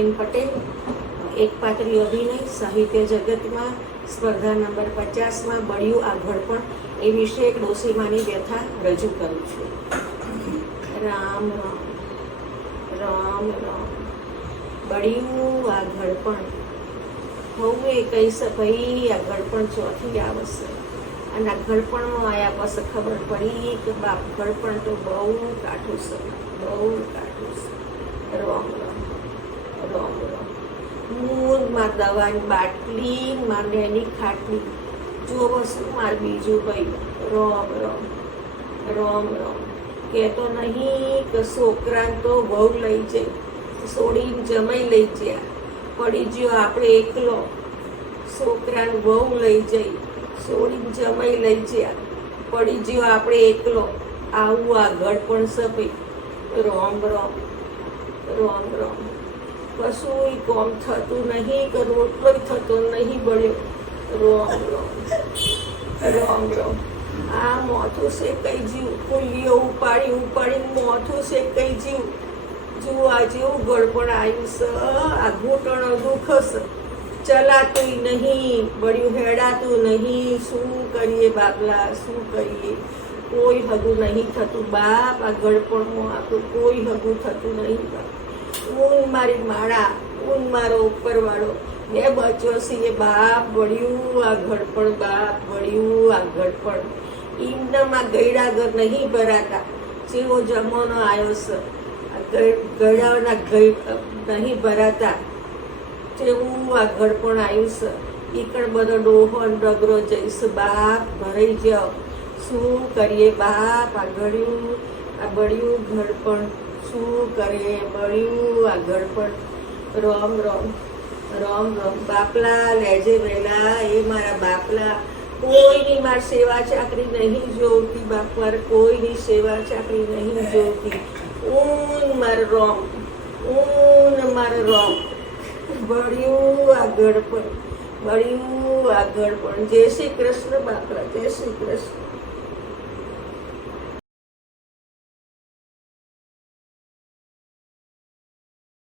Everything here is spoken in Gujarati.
મીનાબેન પટેલ, એક પાત્રી અભિનય સાહિત્ય જગતમાં સ્પર્ધા નંબર 50માં બળ્યું આ ઘડપણ એ વિશે એક ડોસીમાની વ્યથા રજૂ કરું છું. રામ રામ રામ રામ બળ્યું આ ઘડપણ હવે કહીશ ભાઈ આ ઘડપણ ચોથી આવશે. અને આ ઘડપણમાં આવ્યા પછી ખબર પડી કે બાપ ઘડપણ તો બહુ કાઠું છે, બહુ કાઠું છે. રામ રામ રામ રામ હું માર દવાની બાટલી માર એની ખાટલી જોવો શું માર બીજું ભાઈ. રામ રામ રામ રામ કહેતો નહીં કે છોકરાને તો બહુ લઈ જાય, છોડીને જમાઈ લઈ ગયા, પડી ગયો આપણે એકલો. છોકરાને બહુ લઈ જઈ, છોડીને જમાઈ લઈ ગયા, પડી ગયો આપણે એકલો. આવું આ ઘડપણ સપી. રામ રામ રામ રામ કશું કોમ થતું નહીં કે રોટલો થતો નહીં બળ્યો. રામ રામ રામ રામ આ મોથું છે કઈ જીવ કુલીઓ ઉપાડી ઉપાડીને મોથું છે કઈ જીવ. જુઓ આ જેવું ગળપણ આવ્યું છે, આ ઘૂંટણો દુઃખ છે, ચલાતું નહીં, બળ્યું હેડાતું નહીં. શું કરીએ બાપલા, શું કરીએ? કોઈ હગું નહીં થતું બાપ. આ ગળપણમાં આપણું કોઈ હગું થતું નહીં બાપ. ઊન મારી માળા, ઊન મારો ઉપરવાળો, બે બચ્યો છીએ બાપ. બળ્યું આ ઘડપણ બાપ, બળ્યું આ ઘડપણ. ઈમનામાં ગયડા નહીં ભરાતા. જેવો જમાનો આવ્યો છે, ગળાઓના નહીં ભરાતા તેવું આ ઘડપણ આવ્યું છે. ઈકણ બધો ડોહો ડગરો જઈશ બાપ, ભરાઈ જાઓ. શું કરીએ બાપ? આ ગળ્યું આ બળ્યું ઘડપણ શું કરીએ? બળ્યું આ ઘડપણ. રામ રામ રામ રામ બાપલા લેજે વેલા એ મારા બાપલા. કોઈની મારી સેવા ચાકરી નહીં જોતી બાપ, મારે કોઈની સેવા ચાકરી નહીં જોતી. ઊન મારે રોમ, ઊન મારે રોમ. બળ્યું આ ઘડપણ, બળ્યું આ ઘડપણ. જય શ્રી કૃષ્ણ બાપલા, જય શ્રી કૃષ્ણ.